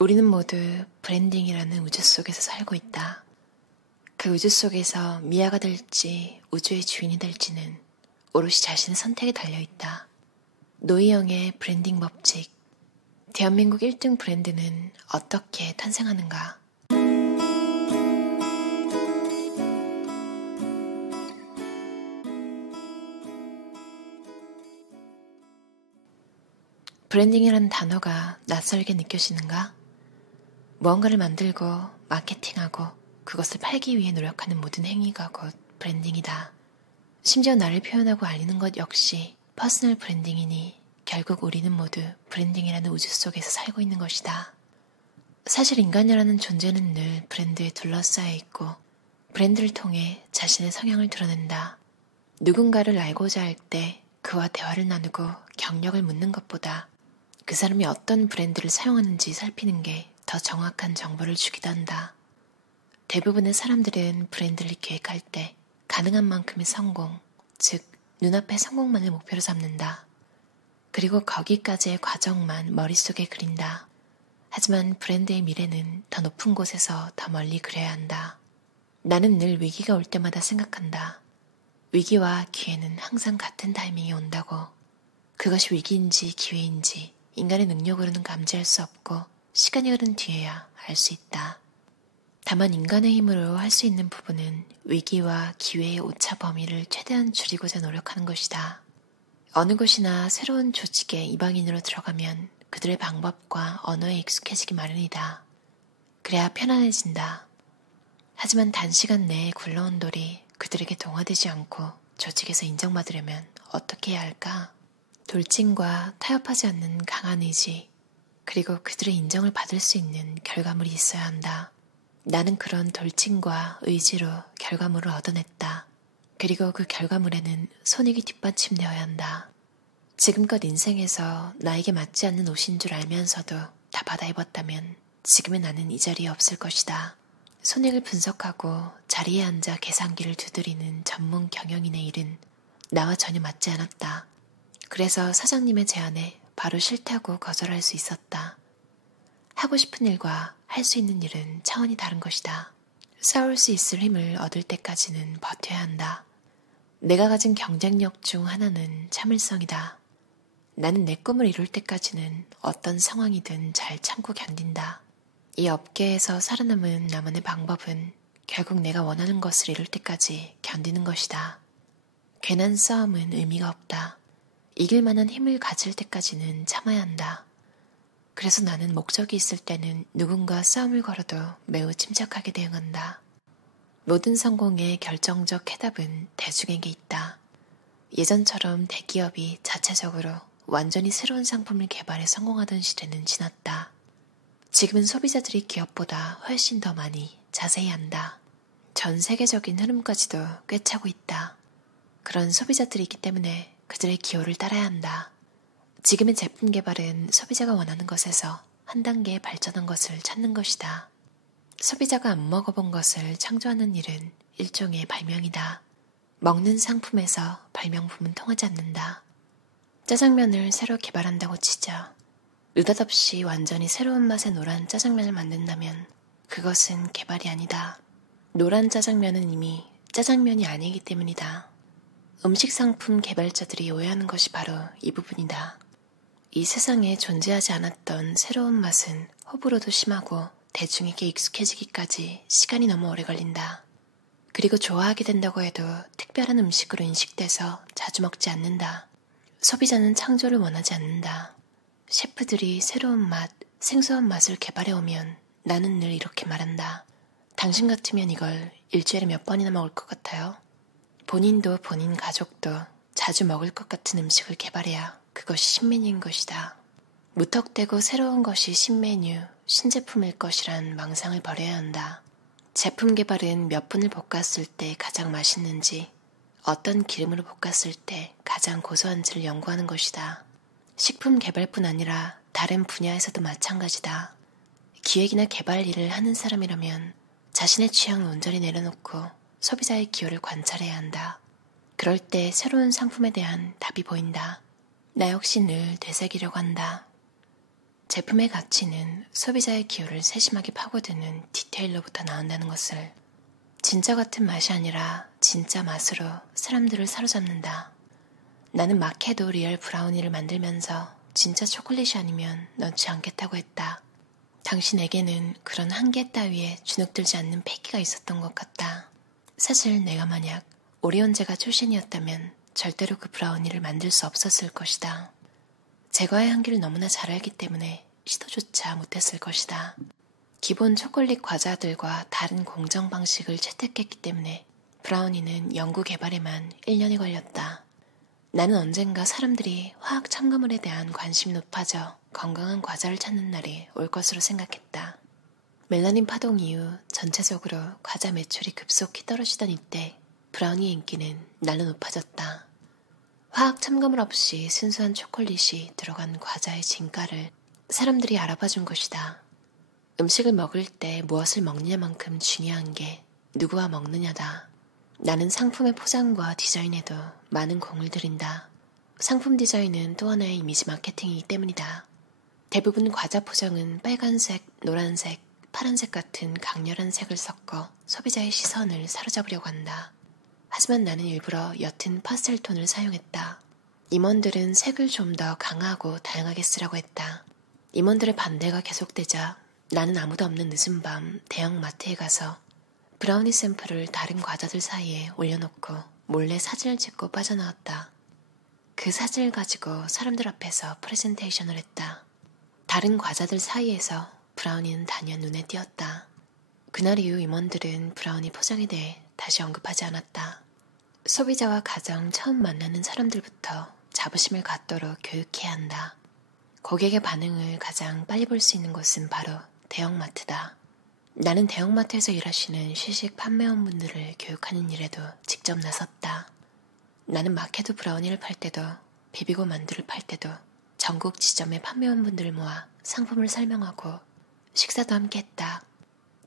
우리는 모두 브랜딩이라는 우주 속에서 살고 있다. 그 우주 속에서 미아가 될지 우주의 주인이 될지는 오롯이 자신의 선택에 달려있다. 노희영의 브랜딩 법칙. 대한민국 1등 브랜드는 어떻게 탄생하는가? 브랜딩이라는 단어가 낯설게 느껴지는가? 무언가를 만들고 마케팅하고 그것을 팔기 위해 노력하는 모든 행위가 곧 브랜딩이다. 심지어 나를 표현하고 알리는 것 역시 퍼스널 브랜딩이니 결국 우리는 모두 브랜딩이라는 우주 속에서 살고 있는 것이다. 사실 인간이라는 존재는 늘 브랜드에 둘러싸여 있고 브랜드를 통해 자신의 성향을 드러낸다. 누군가를 알고자 할 때 그와 대화를 나누고 경력을 묻는 것보다 그 사람이 어떤 브랜드를 사용하는지 살피는 게 더 정확한 정보를 주기도 한다. 대부분의 사람들은 브랜드를 계획할 때 가능한 만큼의 성공, 즉 눈앞의 성공만을 목표로 삼는다. 그리고 거기까지의 과정만 머릿속에 그린다. 하지만 브랜드의 미래는 더 높은 곳에서 더 멀리 그려야 한다. 나는 늘 위기가 올 때마다 생각한다. 위기와 기회는 항상 같은 타이밍에 온다고. 그것이 위기인지 기회인지 인간의 능력으로는 감지할 수 없고 시간이 흐른 뒤에야 알 수 있다. 다만 인간의 힘으로 할 수 있는 부분은 위기와 기회의 오차 범위를 최대한 줄이고자 노력하는 것이다. 어느 곳이나 새로운 조직에 이방인으로 들어가면 그들의 방법과 언어에 익숙해지기 마련이다. 그래야 편안해진다. 하지만 단시간 내에 굴러온 돌이 그들에게 동화되지 않고 조직에서 인정받으려면 어떻게 해야 할까? 돌진과 타협하지 않는 강한 의지, 그리고 그들의 인정을 받을 수 있는 결과물이 있어야 한다. 나는 그런 돌진과 의지로 결과물을 얻어냈다. 그리고 그 결과물에는 손익이 뒷받침되어야 한다. 지금껏 인생에서 나에게 맞지 않는 옷인 줄 알면서도 다 받아 입었다면 지금의 나는 이 자리에 없을 것이다. 손익을 분석하고 자리에 앉아 계산기를 두드리는 전문 경영인의 일은 나와 전혀 맞지 않았다. 그래서 사장님의 제안에 바로 싫다고 거절할 수 있었다. 하고 싶은 일과 할 수 있는 일은 차원이 다른 것이다. 싸울 수 있을 힘을 얻을 때까지는 버텨야 한다. 내가 가진 경쟁력 중 하나는 참을성이다. 나는 내 꿈을 이룰 때까지는 어떤 상황이든 잘 참고 견딘다. 이 업계에서 살아남은 나만의 방법은 결국 내가 원하는 것을 이룰 때까지 견디는 것이다. 괜한 싸움은 의미가 없다. 이길 만한 힘을 가질 때까지는 참아야 한다. 그래서 나는 목적이 있을 때는 누군가 싸움을 걸어도 매우 침착하게 대응한다. 모든 성공의 결정적 해답은 대중에게 있다. 예전처럼 대기업이 자체적으로 완전히 새로운 상품을 개발해 성공하던 시대는 지났다. 지금은 소비자들이 기업보다 훨씬 더 많이 자세히 안다. 전 세계적인 흐름까지도 꿰차고 있다. 그런 소비자들이 있기 때문에 그들의 기호를 따라야 한다. 지금의 제품 개발은 소비자가 원하는 것에서 한 단계 발전한 것을 찾는 것이다. 소비자가 안 먹어본 것을 창조하는 일은 일종의 발명이다. 먹는 상품에서 발명품은 통하지 않는다. 짜장면을 새로 개발한다고 치자. 느닷없이 완전히 새로운 맛의 노란 짜장면을 만든다면 그것은 개발이 아니다. 노란 짜장면은 이미 짜장면이 아니기 때문이다. 음식 상품 개발자들이 오해하는 것이 바로 이 부분이다. 이 세상에 존재하지 않았던 새로운 맛은 호불호도 심하고 대중에게 익숙해지기까지 시간이 너무 오래 걸린다. 그리고 좋아하게 된다고 해도 특별한 음식으로 인식돼서 자주 먹지 않는다. 소비자는 창조를 원하지 않는다. 셰프들이 새로운 맛, 생소한 맛을 개발해오면 나는 늘 이렇게 말한다. 당신 같으면 이걸 일주일에 몇 번이나 먹을 것 같아요? 본인도 본인 가족도 자주 먹을 것 같은 음식을 개발해야 그것이 신메뉴인 것이다. 무턱대고 새로운 것이 신메뉴, 신제품일 것이란 망상을 버려야 한다. 제품 개발은 몇 분을 볶았을 때 가장 맛있는지, 어떤 기름으로 볶았을 때 가장 고소한지를 연구하는 것이다. 식품 개발뿐 아니라 다른 분야에서도 마찬가지다. 기획이나 개발 일을 하는 사람이라면 자신의 취향을 온전히 내려놓고 소비자의 기호를 관찰해야 한다. 그럴 때 새로운 상품에 대한 답이 보인다. 나 역시 늘 되새기려고 한다. 제품의 가치는 소비자의 기호를 세심하게 파고드는 디테일로부터 나온다는 것을, 진짜 같은 맛이 아니라 진짜 맛으로 사람들을 사로잡는다. 나는 마케도 리얼 브라우니를 만들면서 진짜 초콜릿이 아니면 넣지 않겠다고 했다. 당신에게는 그런 한계 따위에 주눅들지 않는 패기가 있었던 것 같다. 사실 내가 만약 오리온제가 출신이었다면 절대로 그 브라우니를 만들 수 없었을 것이다. 제과의 한계를 너무나 잘 알기 때문에 시도조차 못했을 것이다. 기본 초콜릿 과자들과 다른 공정 방식을 채택했기 때문에 브라우니는 연구 개발에만 1년이 걸렸다. 나는 언젠가 사람들이 화학 첨가물에 대한 관심이 높아져 건강한 과자를 찾는 날이 올 것으로 생각했다. 멜라닌 파동 이후 전체적으로 과자 매출이 급속히 떨어지던 이때 브라우니의 인기는 날로 높아졌다. 화학 첨가물 없이 순수한 초콜릿이 들어간 과자의 진가를 사람들이 알아봐 준 것이다. 음식을 먹을 때 무엇을 먹느냐만큼 중요한 게 누구와 먹느냐다. 나는 상품의 포장과 디자인에도 많은 공을 들인다. 상품 디자인은 또 하나의 이미지 마케팅이기 때문이다. 대부분 과자 포장은 빨간색, 노란색, 파란색 같은 강렬한 색을 섞어 소비자의 시선을 사로잡으려고 한다. 하지만 나는 일부러 옅은 파스텔 톤을 사용했다. 임원들은 색을 좀 더 강하고 다양하게 쓰라고 했다. 임원들의 반대가 계속되자 나는 아무도 없는 늦은 밤 대형 마트에 가서 브라우니 샘플을 다른 과자들 사이에 올려놓고 몰래 사진을 찍고 빠져나왔다. 그 사진을 가지고 사람들 앞에서 프레젠테이션을 했다. 다른 과자들 사이에서 브라우니는 단연 눈에 띄었다. 그날 이후 임원들은 브라우니 포장에 대해 다시 언급하지 않았다. 소비자와 가장 처음 만나는 사람들부터 자부심을 갖도록 교육해야 한다. 고객의 반응을 가장 빨리 볼 수 있는 곳은 바로 대형마트다. 나는 대형마트에서 일하시는 시식 판매원분들을 교육하는 일에도 직접 나섰다. 나는 마케도 브라우니를 팔 때도 비비고 만두를 팔 때도 전국 지점의 판매원분들을 모아 상품을 설명하고 식사도 함께 했다.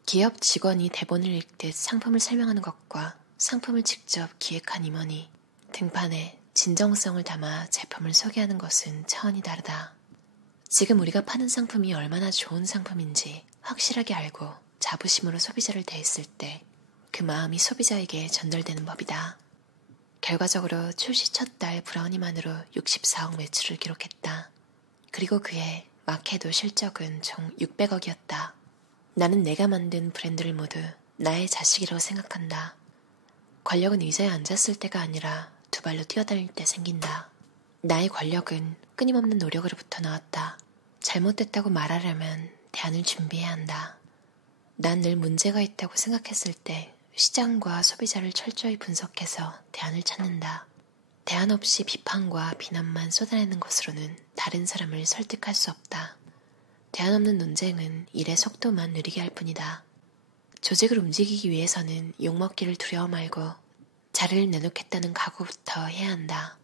기업 직원이 대본을 읽듯 상품을 설명하는 것과 상품을 직접 기획한 임원이 등판에 진정성을 담아 제품을 소개하는 것은 차원이 다르다. 지금 우리가 파는 상품이 얼마나 좋은 상품인지 확실하게 알고 자부심으로 소비자를 대했을 때 그 마음이 소비자에게 전달되는 법이다. 결과적으로 출시 첫 달 브라우니만으로 64억 매출을 기록했다. 그리고 그해 마케도 실적은 총 600억이었다. 나는 내가 만든 브랜드를 모두 나의 자식이라고 생각한다. 권력은 의자에 앉았을 때가 아니라 두 발로 뛰어다닐 때 생긴다. 나의 권력은 끊임없는 노력으로부터 나왔다. 잘못됐다고 말하려면 대안을 준비해야 한다. 난 늘 문제가 있다고 생각했을 때 시장과 소비자를 철저히 분석해서 대안을 찾는다. 대안 없이 비판과 비난만 쏟아내는 것으로는 다른 사람을 설득할 수 없다. 대안 없는 논쟁은 일의 속도만 느리게 할 뿐이다. 조직을 움직이기 위해서는 욕먹기를 두려워 말고 자리를 내놓겠다는 각오부터 해야 한다.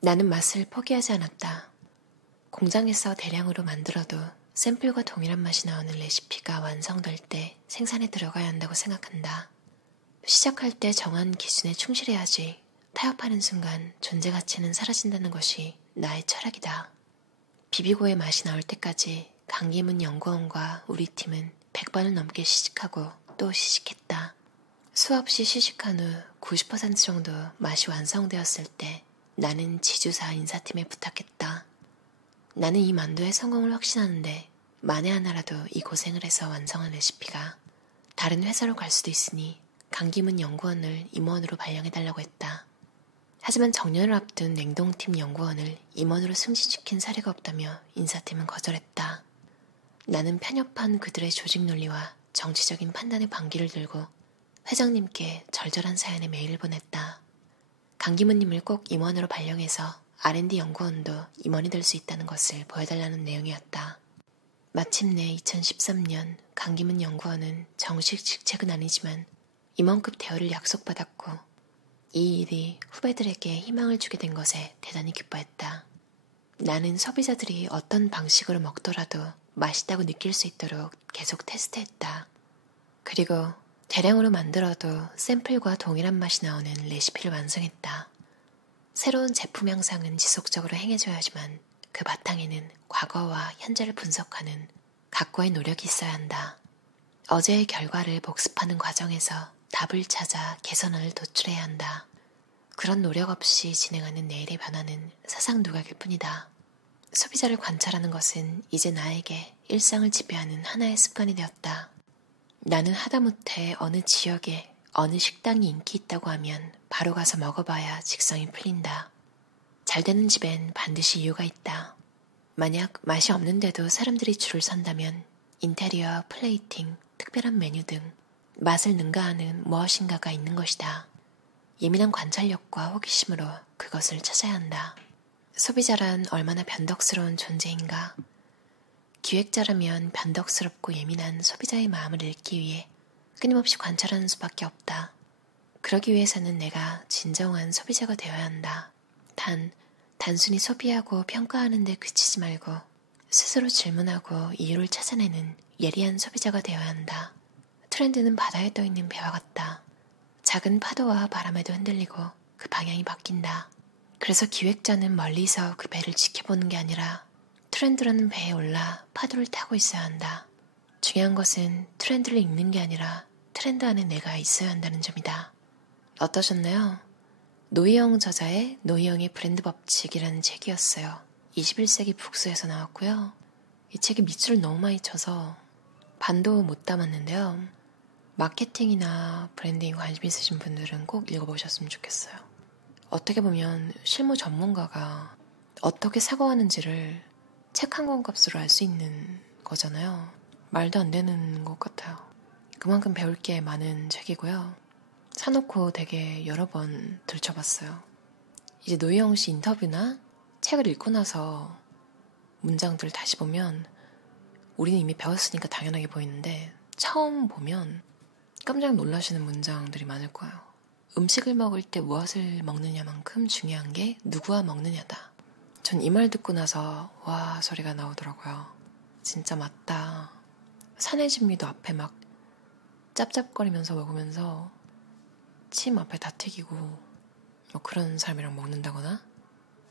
나는 맛을 포기하지 않았다. 공장에서 대량으로 만들어도 샘플과 동일한 맛이 나오는 레시피가 완성될 때 생산에 들어가야 한다고 생각한다. 시작할 때 정한 기준에 충실해야지 타협하는 순간 존재 가치는 사라진다는 것이 나의 철학이다. 비비고의 맛이 나올 때까지 강기문 연구원과 우리 팀은 100번을 넘게 시식하고 또 시식했다. 수없이 시식한 후 90% 정도 맛이 완성되었을 때 나는 지주사 인사팀에 부탁했다. 나는 이 만두의 성공을 확신하는데 만에 하나라도 이 고생을 해서 완성한 레시피가 다른 회사로 갈 수도 있으니 강기문 연구원을 임원으로 발령해달라고 했다. 하지만 정년을 앞둔 냉동팀 연구원을 임원으로 승진시킨 사례가 없다며 인사팀은 거절했다. 나는 편협한 그들의 조직 논리와 정치적인 판단의 반기를 들고 회장님께 절절한 사연의 메일을 보냈다. 강기문님을 꼭 임원으로 발령해서 R&D 연구원도 임원이 될 수 있다는 것을 보여달라는 내용이었다. 마침내 2013년 강기문 연구원은 정식 직책은 아니지만 임원급 대우를 약속받았고 이 일이 후배들에게 희망을 주게 된 것에 대단히 기뻐했다. 나는 소비자들이 어떤 방식으로 먹더라도 맛있다고 느낄 수 있도록 계속 테스트했다. 그리고 대량으로 만들어도 샘플과 동일한 맛이 나오는 레시피를 완성했다. 새로운 제품 향상은 지속적으로 행해져야지만 그 바탕에는 과거와 현재를 분석하는 각고의 노력이 있어야 한다. 어제의 결과를 복습하는 과정에서 답을 찾아 개선안을 도출해야 한다. 그런 노력 없이 진행하는 내일의 변화는 사상 누각일 뿐이다. 소비자를 관찰하는 것은 이제 나에게 일상을 지배하는 하나의 습관이 되었다. 나는 하다못해 어느 지역에 어느 식당이 인기 있다고 하면 바로 가서 먹어봐야 직성이 풀린다. 잘 되는 집엔 반드시 이유가 있다. 만약 맛이 없는데도 사람들이 줄을 선다면 인테리어, 플레이팅, 특별한 메뉴 등 맛을 능가하는 무엇인가가 있는 것이다. 예민한 관찰력과 호기심으로 그것을 찾아야 한다. 소비자란 얼마나 변덕스러운 존재인가. 기획자라면 변덕스럽고 예민한 소비자의 마음을 읽기 위해 끊임없이 관찰하는 수밖에 없다. 그러기 위해서는 내가 진정한 소비자가 되어야 한다. 단순히 소비하고 평가하는 데 그치지 말고 스스로 질문하고 이유를 찾아내는 예리한 소비자가 되어야 한다. 트렌드는 바다에 떠있는 배와 같다. 작은 파도와 바람에도 흔들리고 그 방향이 바뀐다. 그래서 기획자는 멀리서 그 배를 지켜보는 게 아니라 트렌드라는 배에 올라 파도를 타고 있어야 한다. 중요한 것은 트렌드를 읽는 게 아니라 트렌드 안에 내가 있어야 한다는 점이다. 어떠셨나요? 노희영 저자의 노희영의 브랜드 법칙이라는 책이었어요. 21세기 북스에서 나왔고요. 이 책이 밑줄을 너무 많이 쳐서 반도 못 담았는데요. 마케팅이나 브랜딩 관심 있으신 분들은 꼭 읽어보셨으면 좋겠어요. 어떻게 보면 실무 전문가가 어떻게 사고하는지를 책 한 권 값으로 알 수 있는 거잖아요. 말도 안 되는 것 같아요. 그만큼 배울 게 많은 책이고요. 사놓고 되게 여러 번 들춰봤어요. 이제 노희영 씨 인터뷰나 책을 읽고 나서 문장들을 다시 보면 우리는 이미 배웠으니까 당연하게 보이는데 처음 보면 깜짝 놀라시는 문장들이 많을 거예요. 음식을 먹을 때 무엇을 먹느냐만큼 중요한 게 누구와 먹느냐다. 전 이 말 듣고 나서 와 소리가 나오더라고요. 진짜 맞다. 산해진미도 앞에 막 짭짭거리면서 먹으면서 침 앞에 다 튀기고 뭐 그런 사람이랑 먹는다거나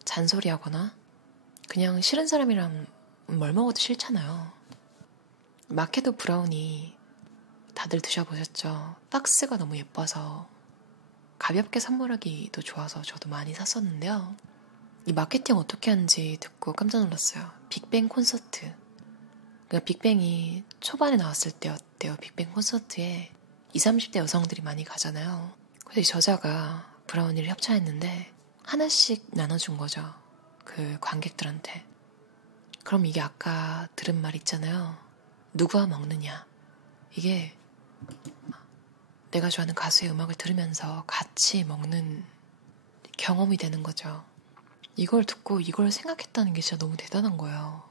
잔소리하거나 그냥 싫은 사람이랑 뭘 먹어도 싫잖아요. 마케도 브라우니 다들 드셔보셨죠? 박스가 너무 예뻐서 가볍게 선물하기도 좋아서 저도 많이 샀었는데요. 이 마케팅 어떻게 하는지 듣고 깜짝 놀랐어요. 빅뱅 콘서트. 그러니까 빅뱅이 초반에 나왔을 때였대요. 빅뱅 콘서트에 20, 30대 여성들이 많이 가잖아요. 그래서 이 저자가 브라우니를 협찬했는데 하나씩 나눠준 거죠. 그 관객들한테. 그럼 이게 아까 들은 말 있잖아요. 누구와 먹느냐. 이게 내가 좋아하는 가수의 음악을 들으면서 같이 먹는 경험이 되는 거죠. 이걸 듣고 이걸 생각했다는 게 진짜 너무 대단한 거예요.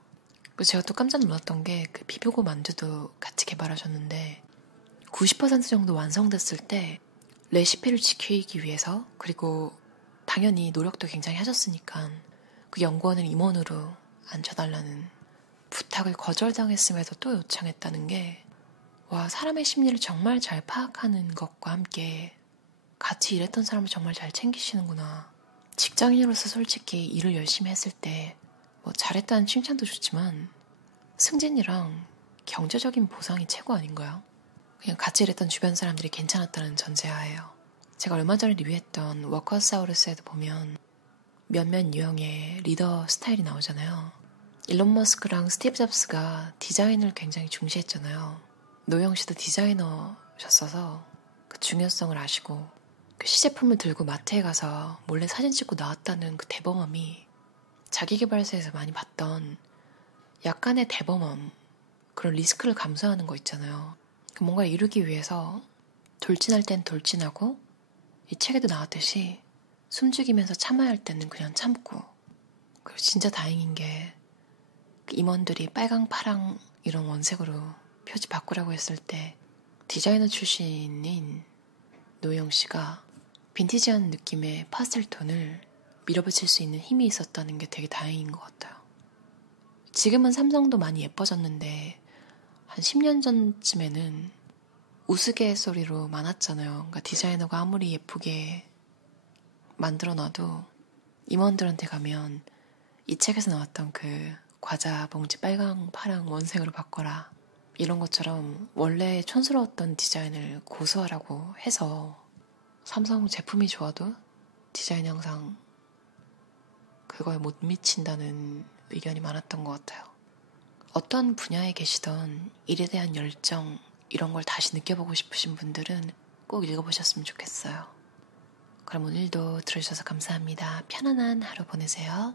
그리고 제가 또 깜짝 놀랐던 게 그 비비고 만두도 같이 개발하셨는데 90% 정도 완성됐을 때 레시피를 지키기 위해서 그리고 당연히 노력도 굉장히 하셨으니까 그 연구원을 임원으로 앉혀달라는 부탁을 거절당했음에도 또 요청했다는 게 와, 사람의 심리를 정말 잘 파악하는 것과 함께 같이 일했던 사람을 정말 잘 챙기시는구나. 직장인으로서 솔직히 일을 열심히 했을 때 뭐 잘했다는 칭찬도 좋지만 승진이랑 경제적인 보상이 최고 아닌가요? 그냥 같이 일했던 주변 사람들이 괜찮았다는 전제하에요. 제가 얼마 전에 리뷰했던 워커사우루스에도 보면 몇몇 유형의 리더 스타일이 나오잖아요. 일론 머스크랑 스티브 잡스가 디자인을 굉장히 중시했잖아요. 노영 씨도 디자이너셨어서 그 중요성을 아시고 그 시제품을 들고 마트에 가서 몰래 사진 찍고 나왔다는 그 대범함이 자기계발서에서 많이 봤던 약간의 대범함, 그런 리스크를 감수하는 거 있잖아요. 뭔가 이루기 위해서 돌진할 땐 돌진하고 이 책에도 나왔듯이 숨죽이면서 참아야 할 때는 그냥 참고 그리고 진짜 다행인 게 임원들이 빨강, 파랑 이런 원색으로 표지 바꾸라고 했을 때 디자이너 출신인 노영 씨가 빈티지한 느낌의 파스텔 톤을 밀어붙일 수 있는 힘이 있었다는 게 되게 다행인 것 같아요. 지금은 삼성도 많이 예뻐졌는데 한 10년 전쯤에는 우스갯소리로 많았잖아요. 그러니까 디자이너가 아무리 예쁘게 만들어놔도 임원들한테 가면 이 책에서 나왔던 그 과자 봉지 빨강, 파랑 원색으로 바꿔라. 이런 것처럼 원래 촌스러웠던 디자인을 고수하라고 해서 삼성 제품이 좋아도 디자인이 항상 그거에 못 미친다는 의견이 많았던 것 같아요. 어떤 분야에 계시던 일에 대한 열정, 이런 걸 다시 느껴보고 싶으신 분들은 꼭 읽어보셨으면 좋겠어요. 그럼 오늘도 들어주셔서 감사합니다. 편안한 하루 보내세요.